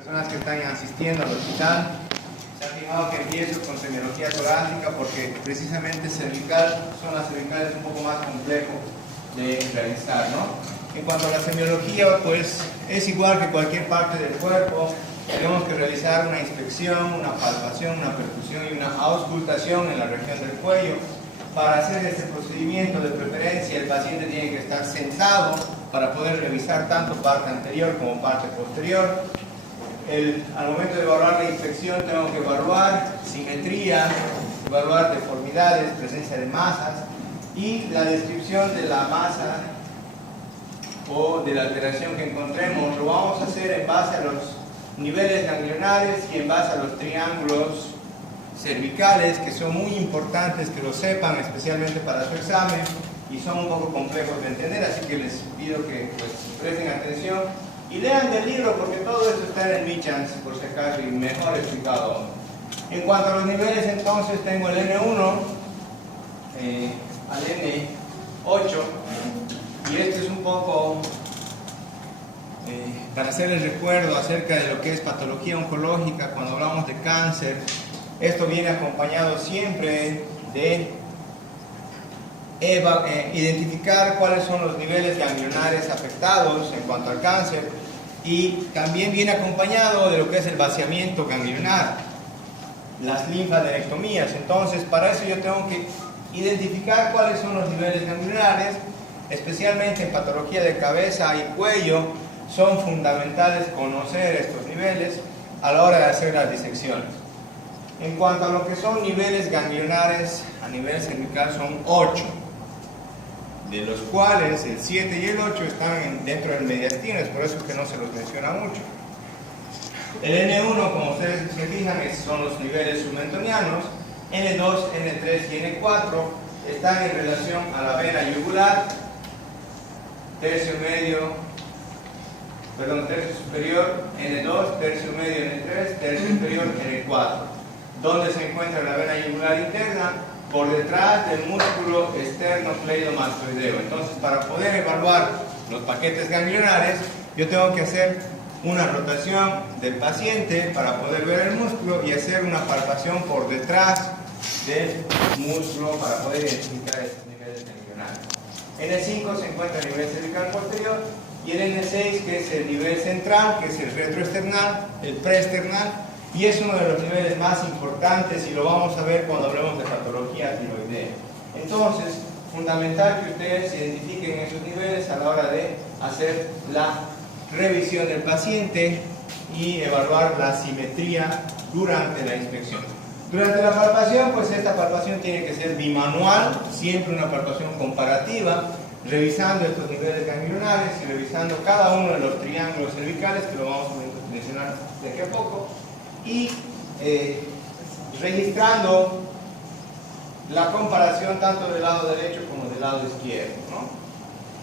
personas que están asistiendo al hospital, se han fijado que empiezo con semiología torácica porque precisamente cervical son las cervicales un poco más complejo de realizar, ¿no? En cuanto a la semiología, pues es igual que cualquier parte del cuerpo. Tenemos que realizar una inspección, una palpación, una percusión y una auscultación en la región del cuello. Para hacer este procedimiento, de preferencia, el paciente tiene que estar sentado para poder revisar tanto parte anterior como parte posterior. Al momento de evaluar la inspección, tengo que evaluar simetría, evaluar deformidades, presencia de masas y la descripción de la masa o de la alteración que encontremos. Lo vamos a hacer en base a los niveles ganglionares y en base a los triángulos cervicales, que son muy importantes que lo sepan, especialmente para su examen, y son un poco complejos de entender, así que les pido que pues, presten atención y lean del libro, porque todo esto está en el Michans, por si acaso, y mejor explicado. En cuanto a los niveles, entonces tengo el N1 al N8, y este es un poco para hacerles recuerdo acerca de lo que es patología oncológica. Cuando hablamos de cáncer, esto viene acompañado siempre de identificar cuáles son los niveles ganglionares afectados en cuanto al cáncer, y también viene acompañado de lo que es el vaciamiento ganglionar, las linfadenectomías. Entonces, para eso yo tengo que identificar cuáles son los niveles ganglionares, especialmente en patología de cabeza y cuello. Son fundamentales conocer estos niveles a la hora de hacer las disecciones. En cuanto a lo que son niveles ganglionares a nivel cervical, son 8, de los cuales el 7 y el 8 están dentro del mediastino, es por eso que no se los menciona mucho. El N1, como ustedes se fijan, son los niveles submentonianos. N2, N3 y N4 están en relación a la vena yugular, tercio superior N2, tercio medio N3, tercio inferior N4. ¿Dónde se encuentra la vena yugular interna? Por detrás del músculo esternocleidomastoideo. Entonces, para poder evaluar los paquetes ganglionares, yo tengo que hacer una rotación del paciente para poder ver el músculo y hacer una palpación por detrás del músculo para poder identificar estos niveles ganglionares. En el 5 se encuentra el nivel cervical posterior, y el N6, que es el nivel central, que es el retroesternal, el preesternal, y es uno de los niveles más importantes, y lo vamos a ver cuando hablemos de patología tiroidea. Entonces, fundamental que ustedes identifiquen esos niveles a la hora de hacer la revisión del paciente y evaluar la simetría durante la inspección. Durante la palpación, pues esta palpación tiene que ser bimanual, siempre una palpación comparativa, revisando estos niveles ganglionares y revisando cada uno de los triángulos cervicales, que lo vamos a mencionar de aquí a poco, y registrando la comparación tanto del lado derecho como del lado izquierdo, ¿no?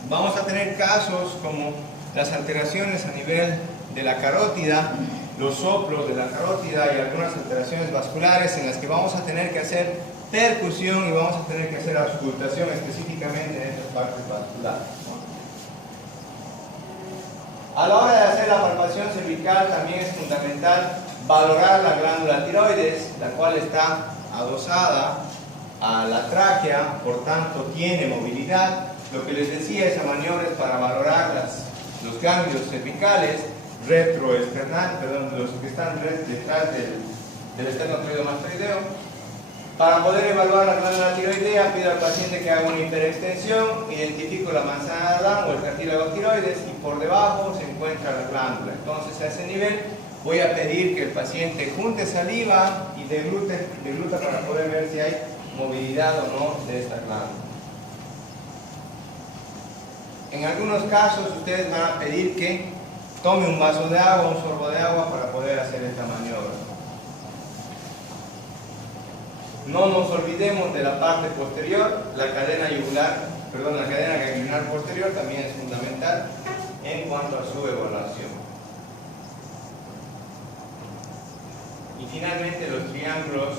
Vamos a tener casos como las alteraciones a nivel de la carótida, los soplos de la carótida y algunas alteraciones vasculares en las que vamos a tener que hacer percusión y vamos a tener que hacer auscultación específicamente en estas partes vasculares, ¿no? A la hora de hacer la palpación cervical también es fundamental valorar la glándula tiroides, la cual está adosada a la tráquea, por tanto tiene movilidad. Lo que les decía, esa maniobra es para valorar los ganglios cervicales retroesternal, los que están detrás del esternocleidomastoideo. Para poder evaluar la glándula tiroidea, pido al paciente que haga una hiperextensión, identifico la manzana de Adán o el cartílago tiroides, y por debajo se encuentra la glándula. Entonces, a ese nivel voy a pedir que el paciente junte saliva y degluta para poder ver si hay movilidad o no de esta glándula. En algunos casos ustedes van a pedir que tome un vaso de agua, un sorbo de agua, para poder hacer esta maniobra. No nos olvidemos de la parte posterior, la cadena ganglionar posterior también es fundamental en cuanto a su evaluación. Y finalmente los triángulos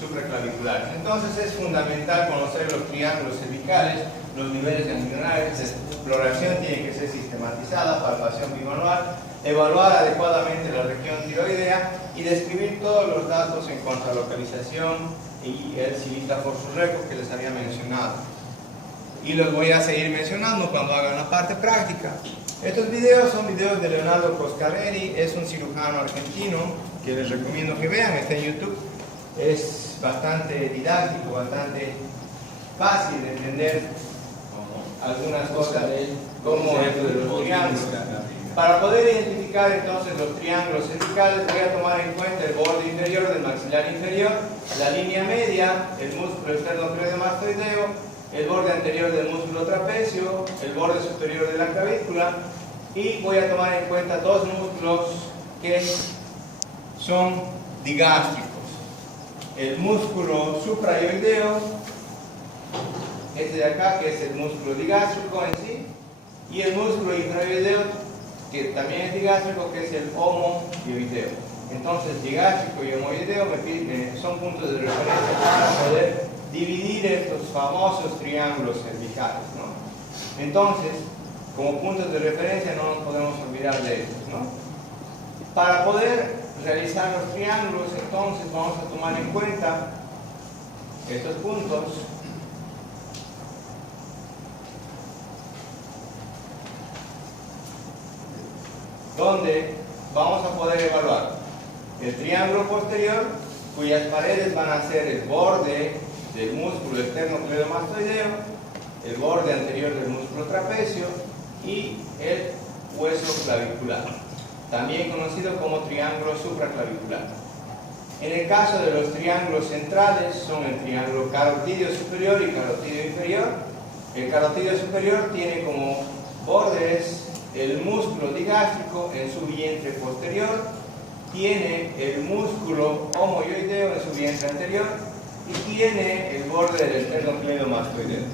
supraclaviculares. Entonces es fundamental conocer los triángulos cervicales, los niveles ganglionares. La exploración tiene que ser sistematizada, palpación bimanual, evaluar adecuadamente la región tiroidea y describir todos los datos en cuanto a localización y el Civitas for su récord que les había mencionado. Y los voy a seguir mencionando cuando hagan la parte práctica. Estos videos son videos de Leonardo Coscarelli, es un cirujano argentino que les recomiendo que vean, está en YouTube. Es bastante didáctico, bastante fácil de entender algunas cosas como los triángulos. Para poder identificar entonces los triángulos cervicales voy a tomar en cuenta el borde inferior del maxilar inferior, la línea media, el músculo esternocleidomastoideo, el borde anterior del músculo trapecio, el borde superior de la clavícula, y voy a tomar en cuenta dos músculos que son digástricos. El músculo suprayoideo, este de acá, que es el músculo digástrico en sí, y el músculo infrayoideo, que también es digástrico, que es el homoyoideo. Entonces, digástrico y homoyoideo son puntos de referencia para poder dividir estos famosos triángulos cervicales, ¿no? Entonces, como puntos de referencia no nos podemos olvidar de estos, ¿no? Para poder realizar los triángulos, entonces vamos a tomar en cuenta estos puntos. Donde vamos a poder evaluar el triángulo posterior, cuyas paredes van a ser el borde del músculo esternocleidomastoideo, el borde anterior del músculo trapecio y el hueso clavicular, también conocido como triángulo supraclavicular. En el caso de los triángulos centrales son el triángulo carotidio superior y carotidio inferior. El carotidio superior tiene como bordes el músculo digástrico en su vientre posterior, tiene el músculo homoyoideo en su vientre anterior y tiene el borde del esternocleidomastoideo.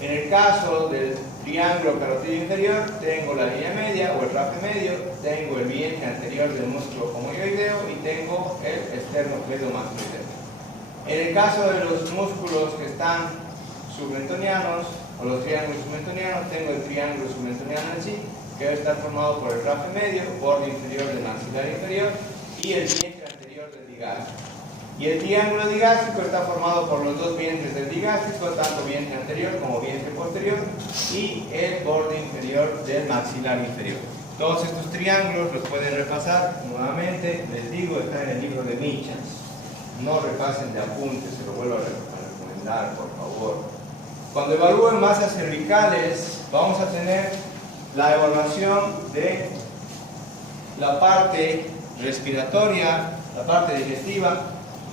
En el caso del triángulo carotidio inferior, tengo la línea media o el rafe medio, tengo el vientre anterior del músculo homoyoideo y tengo el esternocleidomastoideo. En el caso de los músculos que están submentonianos o los triángulos submentonianos, tengo el triángulo submentoniano en sí, que debe estar formado por el rafe medio, borde inferior del maxilar inferior y el vientre anterior del digástrico. Y el triángulo digástrico está formado por los dos vientres del digástrico, tanto vientre anterior como vientre posterior, y el borde inferior del maxilar inferior. Todos estos triángulos los pueden repasar nuevamente, les digo, está en el libro de Michans. No repasen de apuntes, se lo vuelvo a recomendar, por favor. Cuando evalúen masas cervicales, vamos a tener la evaluación de la parte respiratoria, la parte digestiva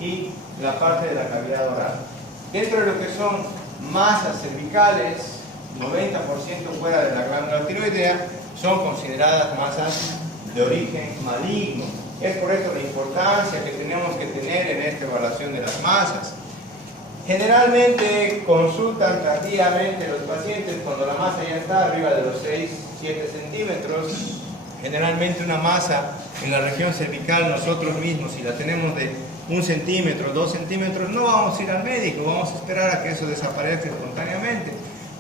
y la parte de la cavidad oral. Dentro de lo que son masas cervicales, 90% fuera de la glándula tiroidea, son consideradas masas de origen maligno. Es por esto la importancia que tenemos que tener en esta evaluación de las masas. Generalmente consultan tardíamente los pacientes cuando la masa ya está arriba de los 6-7 centímetros. Generalmente una masa en la región cervical, nosotros mismos, si la tenemos de 1 centímetro, 2 centímetros, no vamos a ir al médico, vamos a esperar a que eso desaparezca espontáneamente.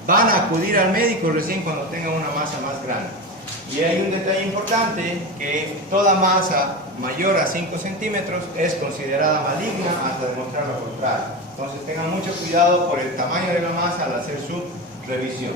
Van a acudir al médico recién cuando tengan una masa más grande. Y hay un detalle importante, que toda masa mayor a 5 centímetros es considerada maligna hasta demostrar lo contrario. Entonces tengan mucho cuidado por el tamaño de la masa al hacer su revisión.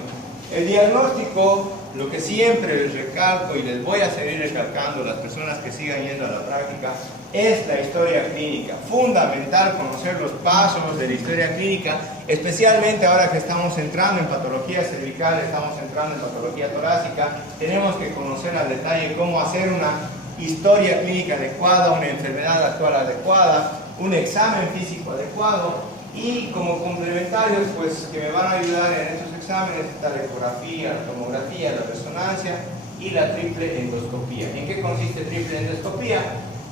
El diagnóstico, lo que siempre les recalco y les voy a seguir recalcando a las personas que sigan yendo a la práctica, es la historia clínica. Fundamental conocer los pasos de la historia clínica, especialmente ahora que estamos entrando en patología cervical, estamos entrando en patología torácica. Tenemos que conocer al detalle cómo hacer una historia clínica adecuada, una enfermedad actual adecuada, un examen físico adecuado. Y como complementarios, pues, que me van a ayudar en estos exámenes está la ecografía, la tomografía, la resonancia y la triple endoscopía. ¿En qué consiste triple endoscopía?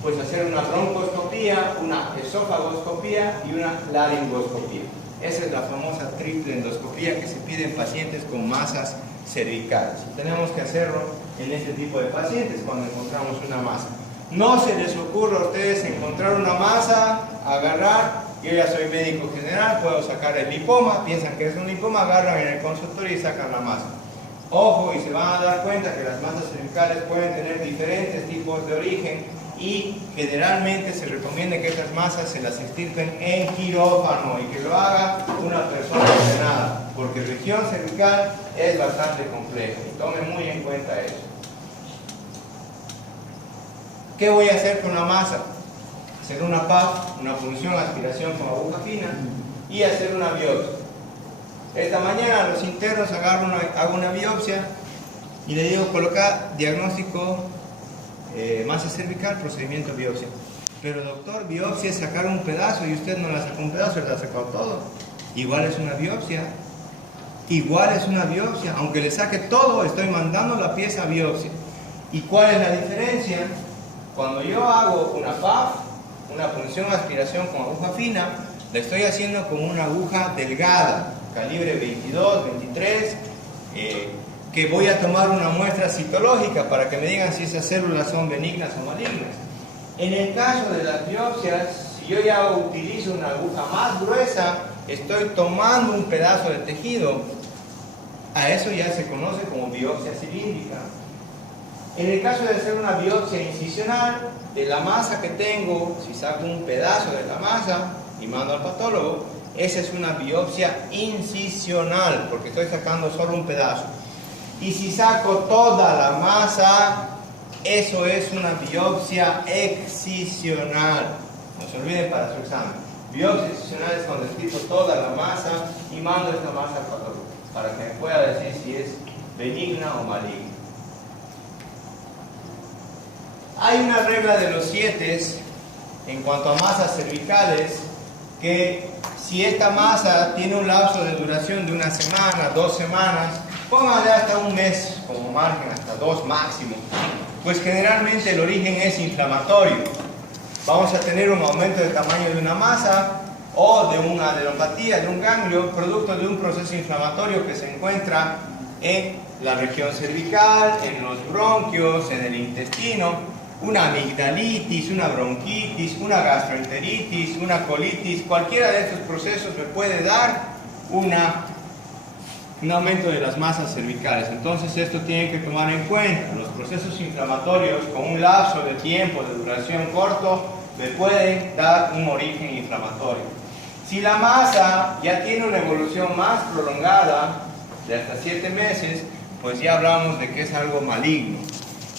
Pues hacer una broncoscopía, una esofagoscopía y una laringoscopía. Esa es la famosa triple endoscopía que se pide en pacientes con masas cervicales. Tenemos que hacerlo en este tipo de pacientes cuando encontramos una masa. No se les ocurra a ustedes encontrar una masa, agarrar. Yo ya soy médico general, puedo sacar el lipoma, piensan que es un lipoma, agarran en el consultorio y sacan la masa. Ojo, y se van a dar cuenta que las masas cervicales pueden tener diferentes tipos de origen y generalmente se recomienda que estas masas se las extirpen en quirófano y que lo haga una persona entrenada, porque región cervical es bastante compleja y tomen muy en cuenta eso. ¿Qué voy a hacer con la masa? Hacer una PAF, una punción, aspiración con aguja fina y hacer una biopsia. Esta mañana a los internos hago una biopsia y le digo colocar diagnóstico masa cervical, procedimiento biopsia. Pero doctor, biopsia es sacar un pedazo y usted no la sacó un pedazo, le ha sacado todo. Igual es una biopsia. Igual es una biopsia. Aunque le saque todo, estoy mandando la pieza a biopsia. ¿Y cuál es la diferencia? Cuando yo hago una PAF, una punción aspiración con aguja fina, la estoy haciendo con una aguja delgada, calibre 22, 23, que voy a tomar una muestra citológica para que me digan si esas células son benignas o malignas. En el caso de las biopsias, si yo ya utilizo una aguja más gruesa, estoy tomando un pedazo de tejido. A eso ya se conoce como biopsia cilíndrica. En el caso de hacer una biopsia incisional, de la masa que tengo, si saco un pedazo de la masa y mando al patólogo, esa es una biopsia incisional, porque estoy sacando solo un pedazo. Y si saco toda la masa, eso es una biopsia excisional. No se olviden para su examen. Biopsia excisional es cuando quito toda la masa y mando esta masa al patólogo, para que me pueda decir si es benigna o maligna. Hay una regla de los 7 en cuanto a masas cervicales, que si esta masa tiene un lapso de duración de una semana, 2 semanas, póngale hasta un mes como margen, hasta 2 máximo, pues generalmente el origen es inflamatorio. Vamos a tener un aumento de tamaño de una masa o de una adenopatía, de un ganglio, producto de un proceso inflamatorio que se encuentra en la región cervical, en los bronquios, en el intestino. Una amigdalitis, una bronquitis, una gastroenteritis, una colitis, cualquiera de estos procesos me puede dar un aumento de las masas cervicales. Entonces esto tienen que tomar en cuenta. Los procesos inflamatorios con un lapso de tiempo de duración corto me pueden dar un origen inflamatorio. Si la masa ya tiene una evolución más prolongada, de hasta 7 meses, pues ya hablamos de que es algo maligno.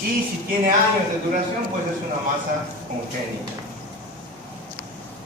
Y si tiene años de duración, pues es una masa congénita.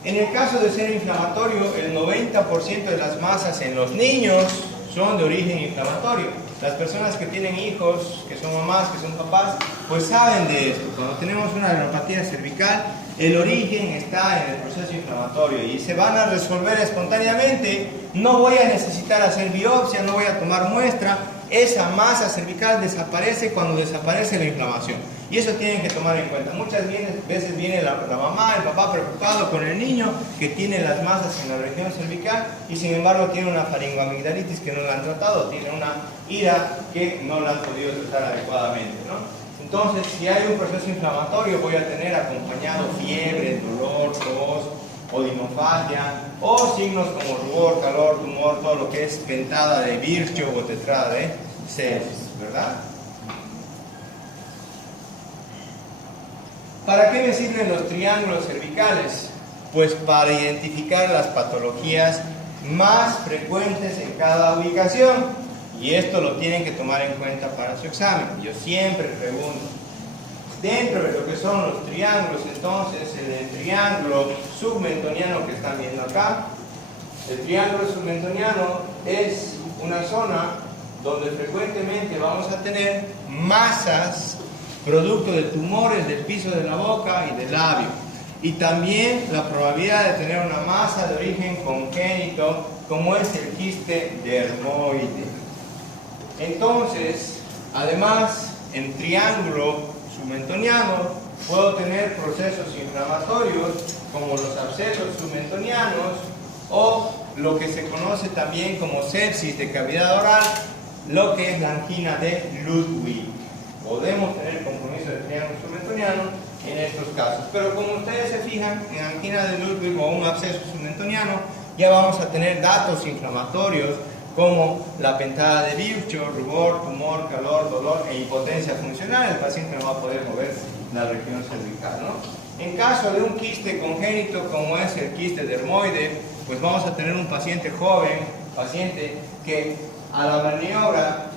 En el caso de ser inflamatorio, el 90% de las masas en los niños son de origen inflamatorio. Las personas que tienen hijos, que son mamás, que son papás, pues saben de esto. Cuando tenemos una adenopatía cervical, el origen está en el proceso inflamatorio y se van a resolver espontáneamente. No voy a necesitar hacer biopsia, no voy a tomar muestra. Esa masa cervical desaparece cuando desaparece la inflamación. Y eso tienen que tomar en cuenta. Muchas veces viene la mamá, el papá preocupado con el niño que tiene las masas en la región cervical y sin embargo tiene una faringoamigdalitis que no la han tratado, tiene una ira que no la han podido tratar adecuadamente, ¿no? Entonces, si hay un proceso inflamatorio, voy a tener acompañado fiebre, dolor, tos, odinofagia o signos como rubor, calor, tumor, todo lo que es ventada de Virchow o tetrada de Sells, ¿verdad? ¿Para qué me sirven los triángulos cervicales? Pues para identificar las patologías más frecuentes en cada ubicación. Y esto lo tienen que tomar en cuenta para su examen. Yo siempre pregunto, dentro de lo que son los triángulos, entonces, el triángulo submentoniano que están viendo acá, el triángulo submentoniano es una zona donde frecuentemente vamos a tener masas producto de tumores del piso de la boca y del labio. Y también la probabilidad de tener una masa de origen congénito, como es el quiste dermoide. Entonces, además, en triángulo submentoniano puedo tener procesos inflamatorios como los abscesos submentonianos o lo que se conoce también como sepsis de cavidad oral, lo que es la angina de Ludwig. Podemos tener compromiso de triángulo submentoniano en estos casos, pero como ustedes se fijan, en angina de Ludwig o un absceso submentoniano ya vamos a tener datos inflamatorios como la pentada de Virchow, rubor, tumor, calor, dolor e impotencia funcional. El paciente no va a poder mover la región cervical, ¿no? En caso de un quiste congénito como es el quiste dermoide, pues vamos a tener un paciente joven, paciente que a la maniobra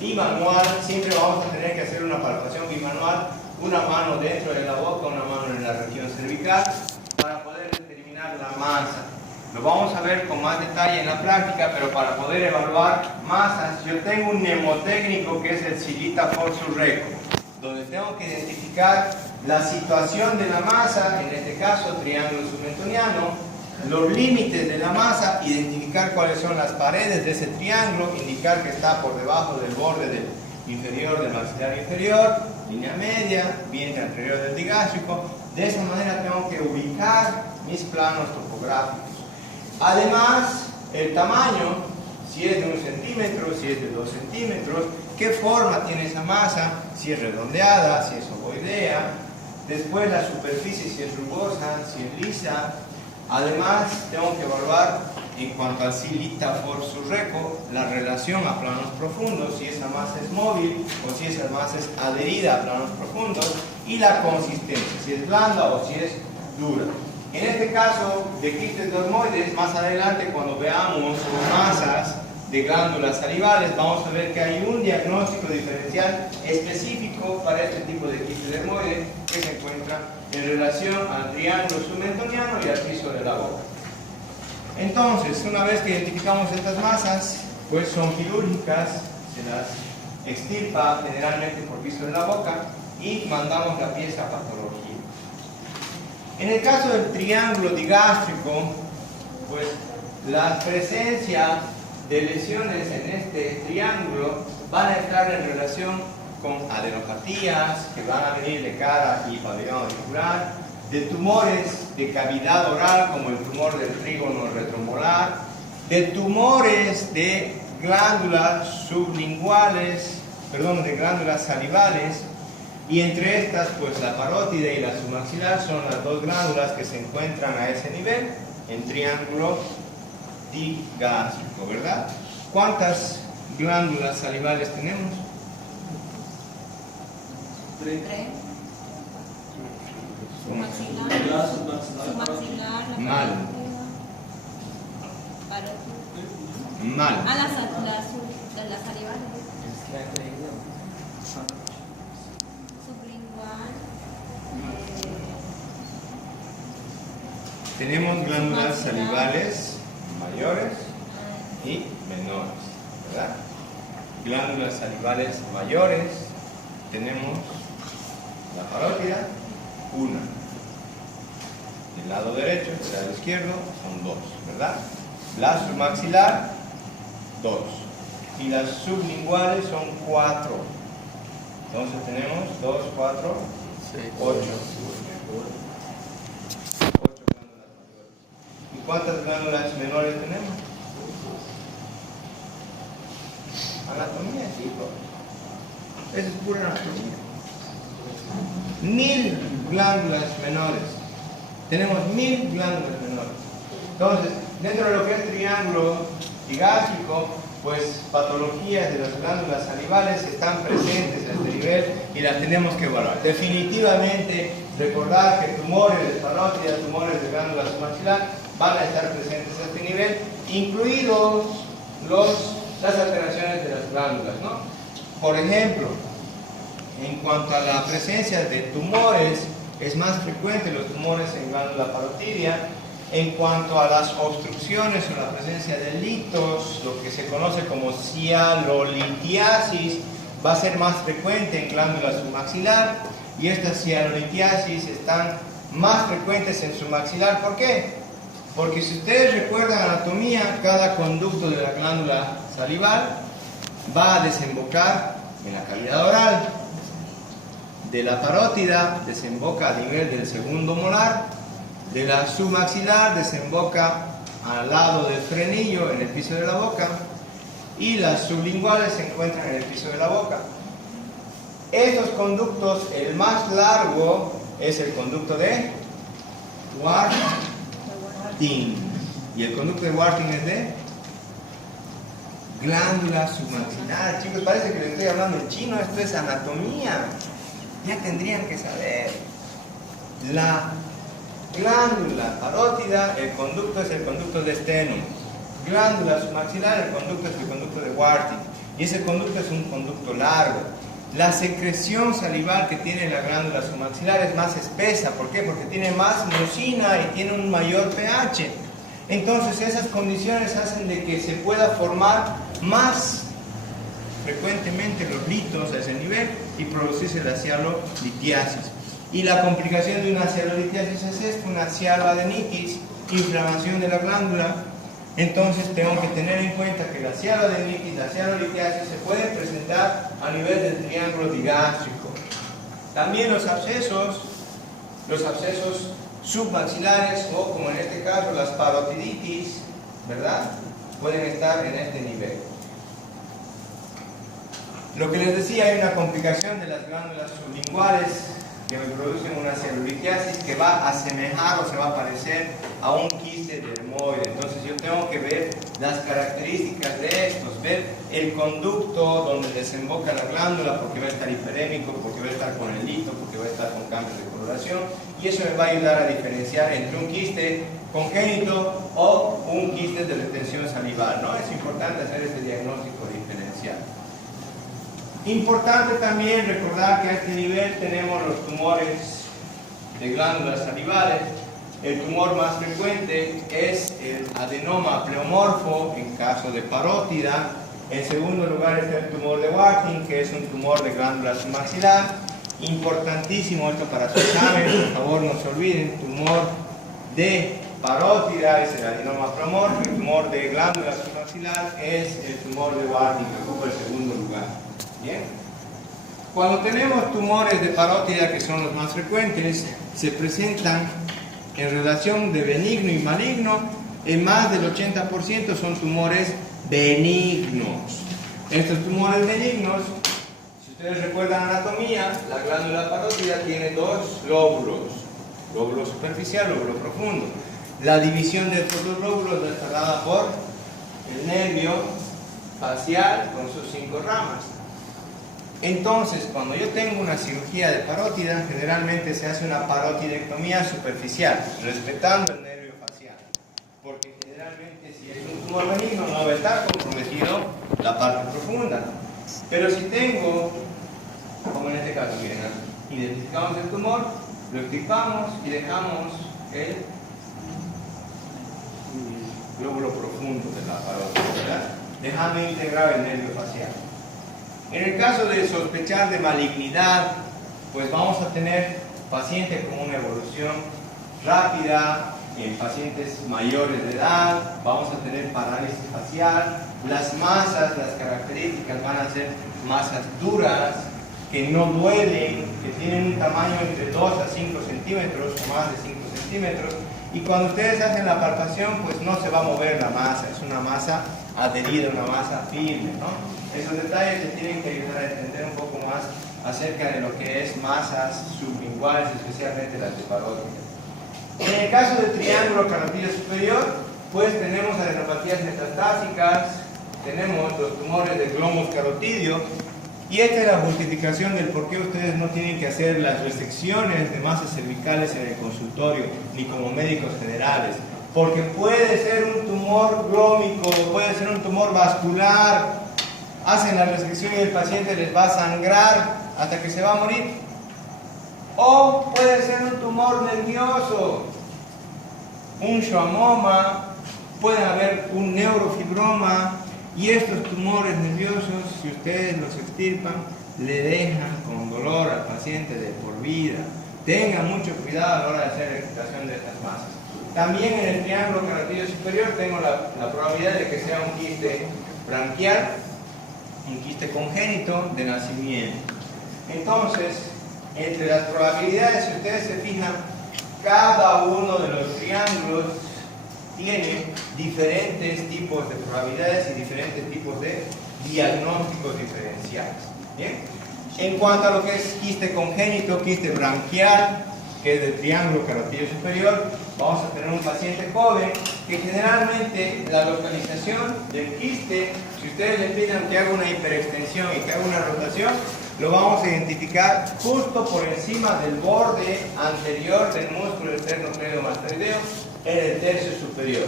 bimanual siempre vamos a tener que hacer una palpación bimanual, una mano dentro de la boca, una mano en la región cervical, para poder determinar la masa. Lo vamos a ver con más detalle en la práctica, pero para poder evaluar masas, yo tengo un mnemotécnico que es el Sillita for Surreco, donde tengo que identificar la situación de la masa, en este caso triángulo submentoniano, los límites de la masa, identificar cuáles son las paredes de ese triángulo, indicar que está por debajo del borde del inferior del maxilar inferior, línea media, vientre anterior del digástrico. De esa manera tengo que ubicar mis planos topográficos. Además, el tamaño, si es de 1 centímetro, si es de 2 centímetros, qué forma tiene esa masa, si es redondeada, si es ovoidea, después la superficie, si es rugosa, si es lisa. Además, tengo que evaluar en cuanto al Sillita for Surreco la relación a planos profundos, si esa masa es móvil o si esa masa es adherida a planos profundos, y la consistencia, si es blanda o si es dura. En este caso de quistes dermoides, más adelante cuando veamos masas de glándulas salivales, vamos a ver que hay un diagnóstico diferencial específico para este tipo de quiste dermoide que se encuentra en relación al triángulo submentoniano y al piso de la boca. Entonces, una vez que identificamos estas masas, pues son quirúrgicas, se las extirpa generalmente por piso de la boca y mandamos la pieza a patología. En el caso del triángulo digástrico, pues la presencia de lesiones en este triángulo van a estar en relación con adenopatías que van a venir de cara y pabellón auricular, de tumores de cavidad oral como el tumor del trígono retromolar, de tumores de glándulas sublinguales, de glándulas salivales, y entre estas pues la parótida y la submaxilar son las dos glándulas que se encuentran a ese nivel en triángulo digástrico, ¿verdad? ¿Cuántas glándulas salivales tenemos? 3. Submaxilar, Mal. Mal. Ah, las salivales. Sublingual. Tenemos glándulas salivales mayores y menores, ¿verdad? Glándulas salivales mayores, tenemos la parótida, una. Del lado derecho, del lado izquierdo, son 2, ¿verdad? La submaxilar, 2. Y las sublinguales son 4. Entonces tenemos 2, 4, 8. 8 glándulas mayores. ¿Y cuántas glándulas menores tenemos? Anatomía, chicos. Esa es pura anatomía. 1000 glándulas menores. Tenemos 1000 glándulas menores. Entonces, dentro de lo que es triángulo digástrico, pues patologías de las glándulas salivales están presentes a este nivel y las tenemos que evaluar. Definitivamente, recordar que tumores de parótida, tumores de glándula submaxilar van a estar presentes a este nivel, incluidos las alteraciones de las glándulas, ¿no? Por ejemplo, en cuanto a la presencia de tumores, es más frecuente los tumores en glándula parotidia. En cuanto a las obstrucciones o la presencia de litos, lo que se conoce como cialolitiasis, va a ser más frecuente en glándula submaxilar, y estas cialolitiasis están más frecuentes en submaxilar. ¿Por qué? Porque si ustedes recuerdan anatomía, cada conducto de la glándula salival va a desembocar en la cavidad oral. De la parótida desemboca a nivel del segundo molar. De la submaxilar desemboca al lado del frenillo en el piso de la boca, y las sublinguales se encuentran en el piso de la boca. Estos conductos, el más largo es el conducto de Warting, y el conducto de Warting es de Glándula submaxilar. Chicos, parece que les estoy hablando en chino, esto es anatomía. Ya tendrían que saber. La glándula parótida, el conducto es el conducto de Stenum. Glándula submaxilar, el conducto es el conducto de Warty. Y ese conducto es un conducto largo. La secreción salival que tiene la glándula submaxilar es más espesa. ¿Por qué? Porque tiene más mucina y tiene un mayor pH. Entonces esas condiciones hacen de que se pueda formar más frecuentemente los litos a ese nivel y producirse la cialolitiasis. Y la complicación de una cialolitiasis es esta, una cialoadenitis, inflamación de la glándula. Entonces tengo que tener en cuenta que la cialoadenitis, la cialolitiasis se pueden presentar a nivel del triángulo digástrico. También los abscesos submaxilares o, como en este caso, las parotiditis, ¿verdad?, pueden estar en este nivel. Lo que les decía, hay una complicación de las glándulas sublinguales que me producen una cialolitiasis que va a asemejar o se va a parecer a un quiste dermoide. Entonces yo tengo que ver las características de estos, ver el conducto donde desemboca la glándula, porque va a estar hiperémico, porque va a estar con el lito, porque va a estar con cambios de coloración, y eso me va a ayudar a diferenciar entre un quiste congénito o un quiste de retención salival, ¿no? Es importante hacer este diagnóstico diferencial. Importante también recordar que a este nivel tenemos los tumores de glándulas salivales. El tumor más frecuente es el adenoma pleomorfo en caso de parótida. En segundo lugar está el tumor de Warthin, que es un tumor de glándula submaxilar. Importantísimo esto para su examen, por favor no se olviden, tumor de parótida es el adenoma pleomorfo, el tumor de glándula submaxilar es el tumor de Warthin, que ocupa el segundo lugar. Bien. Cuando tenemos tumores de parótida, que son los más frecuentes, se presentan en relación de benigno y maligno. En más del 80% son tumores benignos. Estos tumores benignos, si ustedes recuerdan anatomía, la glándula parótida tiene dos lóbulos, lóbulo superficial, lóbulo profundo. La división de estos dos lóbulos está dada por el nervio facial con sus 5 ramas. Entonces, cuando yo tengo una cirugía de parótida, generalmente se hace una parotidectomía superficial, respetando el nervio facial. Porque generalmente, si es un tumor benigno, no va a estar comprometido la parte profunda. Pero si tengo, como en este caso, miren, identificamos el tumor, lo extirpamos y dejamos el glóbulo profundo de la parótida, ¿verdad?, dejando integrar el nervio facial. En el caso de sospechar de malignidad, pues vamos a tener pacientes con una evolución rápida, en pacientes mayores de edad, vamos a tener parálisis facial, las masas, las características van a ser masas duras, que no duelen, que tienen un tamaño entre 2 a 5 centímetros o más de 5 centímetros, y cuando ustedes hacen la palpación, pues no se va a mover la masa, es una masa adherida, una masa firme, ¿no? Esos detalles les tienen que ayudar a entender un poco más acerca de lo que es masas sublinguales, especialmente las de parótida. En el caso del triángulo carotidio superior, pues tenemos adenopatías metastásicas, tenemos los tumores del glomus carotidio, y esta es la justificación del por qué ustedes no tienen que hacer las resecciones de masas cervicales en el consultorio, ni como médicos generales. Porque puede ser un tumor glómico, puede ser un tumor vascular. Hacen la resección y el paciente les va a sangrar hasta que se va a morir. O puede ser un tumor nervioso, un schwannoma, puede haber un neurofibroma, y estos tumores nerviosos, si ustedes los extirpan, le dejan con dolor al paciente de por vida. Tengan mucho cuidado a la hora de hacer la extirpación de estas masas. También en el triángulo carotidio superior tengo la probabilidad de que sea un quiste branquial, un quiste congénito de nacimiento. Entonces, entre las probabilidades, si ustedes se fijan, cada uno de los triángulos tiene diferentes tipos de probabilidades y diferentes tipos de diagnósticos diferenciales. ¿Bien? En cuanto a lo que es quiste congénito, quiste branquial, que es del triángulo carotidio superior, vamos a tener un paciente joven que generalmente la localización del quiste, si ustedes le piden que haga una hiperextensión y que haga una rotación, lo vamos a identificar justo por encima del borde anterior del músculo esternocleidomastoideo en el tercio superior.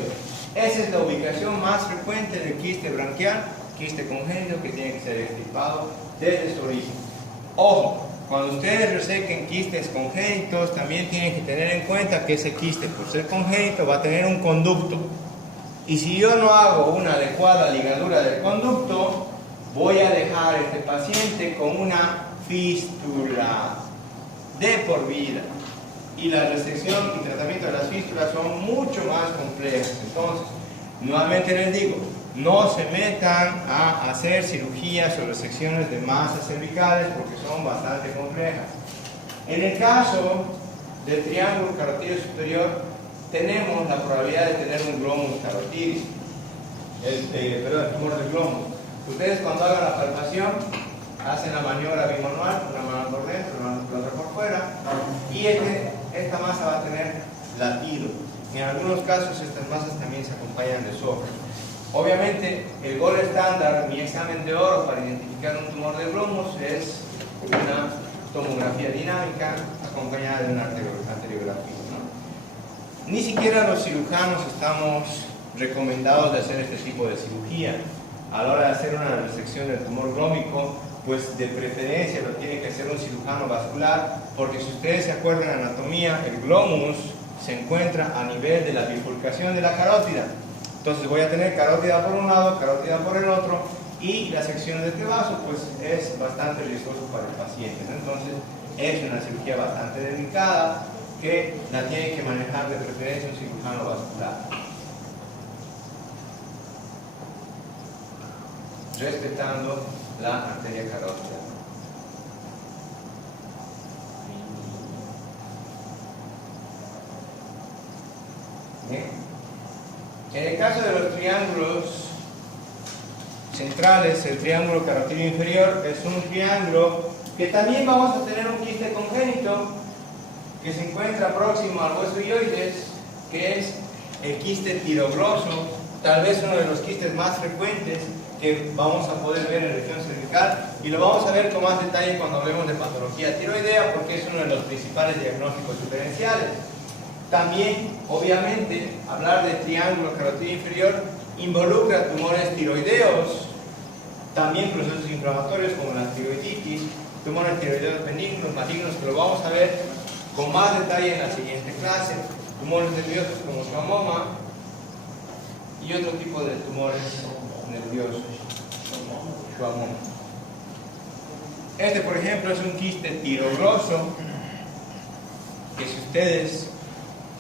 Esa es la ubicación más frecuente del quiste branquial, quiste congénito, que tiene que ser extirpado desde su origen. Ojo, cuando ustedes resequen quistes congénitos, también tienen que tener en cuenta que ese quiste, por ser congénito, va a tener un conducto. Y si yo no hago una adecuada ligadura del conducto, voy a dejar a este paciente con una fístula de por vida. Y la resección y tratamiento de las fístulas son mucho más complejos. Entonces, nuevamente les digo, no se metan a hacer cirugías o resecciones de masas cervicales porque son bastante complejas. En el caso del triángulo carotidio superior, tenemos la probabilidad de tener un glomus carotidio, el tumor del glomus. Ustedes cuando hagan la palpación, hacen la maniobra bimanual, una mano por dentro, una mano por otra por fuera, y esta masa va a tener latido. En algunos casos estas masas también se acompañan de sombra. Obviamente, el gol estándar, mi examen de oro para identificar un tumor de glomus es una tomografía dinámica acompañada de una arteriografía, ¿no? Ni siquiera los cirujanos estamos recomendados de hacer este tipo de cirugía. A la hora de hacer una resección del tumor glómico, pues de preferencia lo tiene que hacer un cirujano vascular, porque si ustedes se acuerdan de anatomía, el glomus se encuentra a nivel de la bifurcación de la carótida. Entonces voy a tener carótida por un lado, carótida por el otro, y la sección de este vaso pues es bastante riesgoso para el paciente, ¿no? Entonces es una cirugía bastante delicada que la tiene que manejar de preferencia un cirujano vascular, respetando la arteria carótida. Bien. En el caso de los triángulos centrales, el triángulo carotidio inferior es un triángulo que también vamos a tener un quiste congénito que se encuentra próximo al hueso ioides, que es el quiste tirogloso, tal vez uno de los quistes más frecuentes que vamos a poder ver en la región cervical, y lo vamos a ver con más detalle cuando hablemos de patología tiroidea, porque es uno de los principales diagnósticos diferenciales. También, obviamente, hablar de triángulo carotidio inferior involucra tumores tiroideos, también procesos inflamatorios como la tiroiditis, tumores tiroideos benignos, malignos, que lo vamos a ver con más detalle en la siguiente clase, tumores nerviosos como schwannoma y otro tipo de tumores nerviosos, schwannoma. Este, por ejemplo, es un quiste tirogloso que, si ustedes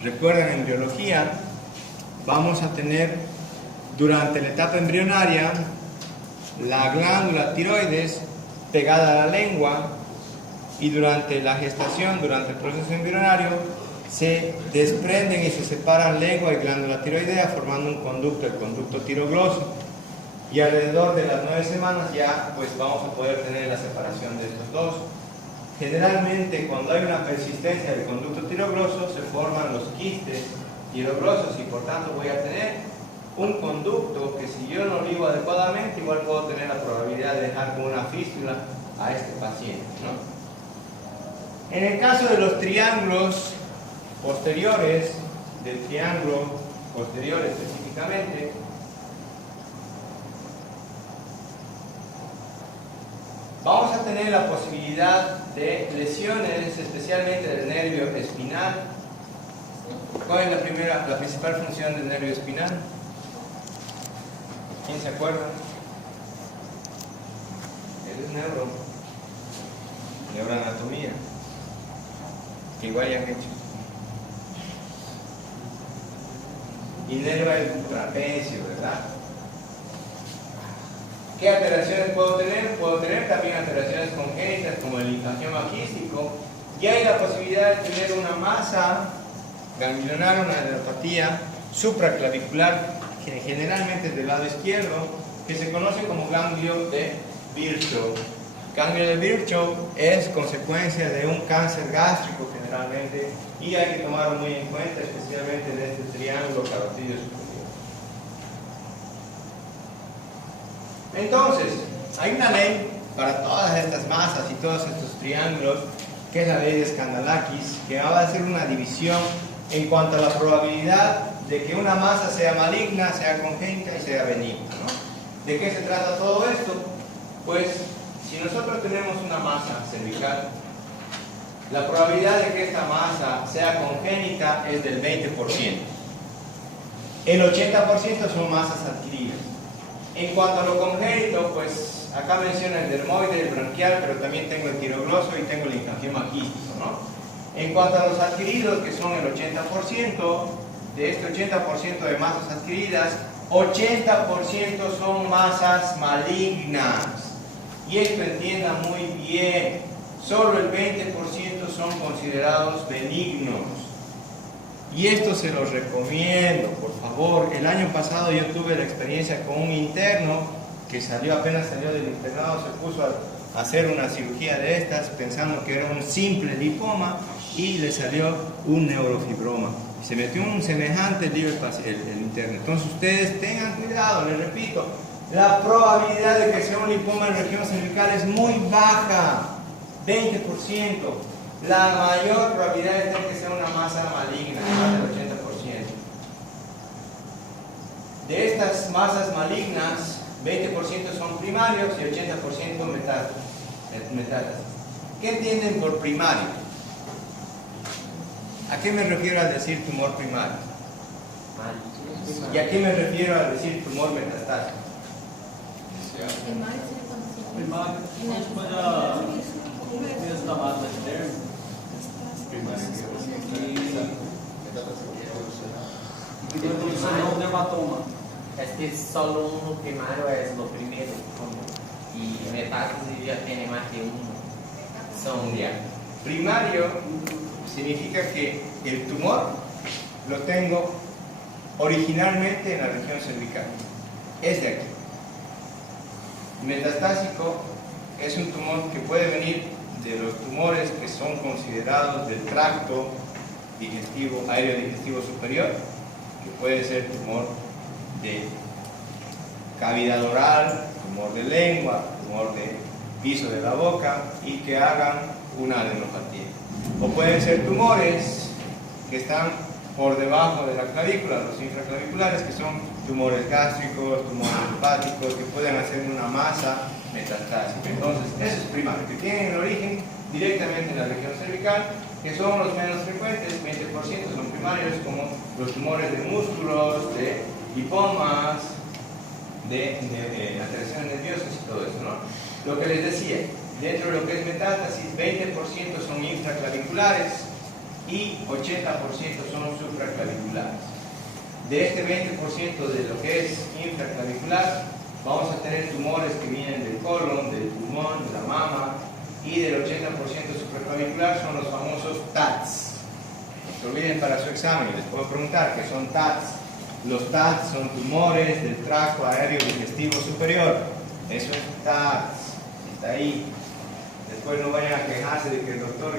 recuerdan en biología, vamos a tener durante la etapa embrionaria la glándula tiroides pegada a la lengua, y durante la gestación, durante el proceso embrionario, se desprenden y se separan lengua y glándula tiroidea formando un conducto, el conducto tirogloso, y alrededor de las 9 semanas ya pues vamos a poder tener la separación de estos dos. Generalmente, cuando hay una persistencia del conducto tirogloso, se forman los quistes tiroglosos, y por tanto voy a tener un conducto que, si yo no ligo adecuadamente, igual puedo tener la probabilidad de dejar con una fístula a este paciente, ¿no? En el caso de los triángulos posteriores, del triángulo posterior específicamente, vamos a tener la posibilidad de lesiones, especialmente del nervio espinal. ¿Cuál es la principal función del nervio espinal? ¿Quién se acuerda? Él es neuroanatomía, que igual ya han hecho. Inerva el trapecio, ¿verdad? ¿Qué alteraciones puedo tener? Puedo tener también alteraciones congénitas como el linfangioma quístico, y hay la posibilidad de tener una masa ganglionar, una neuropatía supraclavicular, que generalmente es del lado izquierdo, que se conoce como ganglio de Virchow. Ganglio de Virchow es consecuencia de un cáncer gástrico general generalmente, y hay que tomarlo muy en cuenta, especialmente en este triángulo carotidio superior. Entonces, hay una ley para todas estas masas y todos estos triángulos, que es la ley de Skandalakis, que va a hacer una división en cuanto a la probabilidad de que una masa sea maligna, sea congénita y sea benigna, ¿no? ¿De qué se trata todo esto? Pues, si nosotros tenemos una masa cervical, la probabilidad de que esta masa sea congénita es del 20%. El 80% son masas adquiridas. En cuanto a lo congénito, pues acá menciona el dermoide, el branquial, pero también tengo el tirogloso y tengo el infangioma quístico, ¿no? En cuanto a los adquiridos, que son el 80%, de este 80% de masas adquiridas, 80% son masas malignas. Y esto entienda muy bien, solo el 20% son considerados benignos. Y esto se los recomiendo, por favor. El año pasado yo tuve la experiencia con un interno que apenas salió del internado, se puso a hacer una cirugía de estas pensando que era un simple lipoma y le salió un neurofibroma. Se metió un semejante lío el interno. Entonces ustedes tengan cuidado, les repito, la probabilidad de que sea un lipoma en región cervical es muy baja, 20%. La mayor probabilidad es de que sea una masa maligna, más del 80%. De estas masas malignas, 20% son primarios y 80% metástasis. ¿Qué entienden por primario? ¿A qué me refiero al decir tumor primario? ¿Y a qué me refiero al decir tumor metastásico? Primário. Es que solo uno primario es lo primero, y metástasis ya tiene más que uno. Son ya. Primario significa que el tumor lo tengo originalmente en la región cervical, es de aquí. Metastásico es un tumor que puede venir de los tumores que son considerados del tracto digestivo, aéreo digestivo superior, que puede ser tumor de cavidad oral, tumor de lengua, tumor de piso de la boca y que hagan una adenopatía. O pueden ser tumores que están por debajo de la clavícula, los infraclaviculares, que son tumores gástricos, tumores hepáticos, que pueden hacer una masa metastásica. Entonces, eso es primario, que tienen el origen directamente en la región cervical, que son los menos frecuentes, 20% son primarios, como los tumores de músculos, de lipomas, de alteraciones nerviosas y todo eso, ¿no? Lo que les decía, dentro de lo que es metástasis, 20% son infraclaviculares y 80% son supraclaviculares. De este 20% de lo que es infraclavicular, vamos a tener tumores que vienen del colon, del pulmón, de la mama, y del 80% supraclavicular son los famosos TATs. No se olviden para su examen, les puedo preguntar qué son TATs. Los TATs son tumores del tracto aéreo digestivo superior. Eso es TATs, está ahí. Después no vayan a quejarse de que el doctor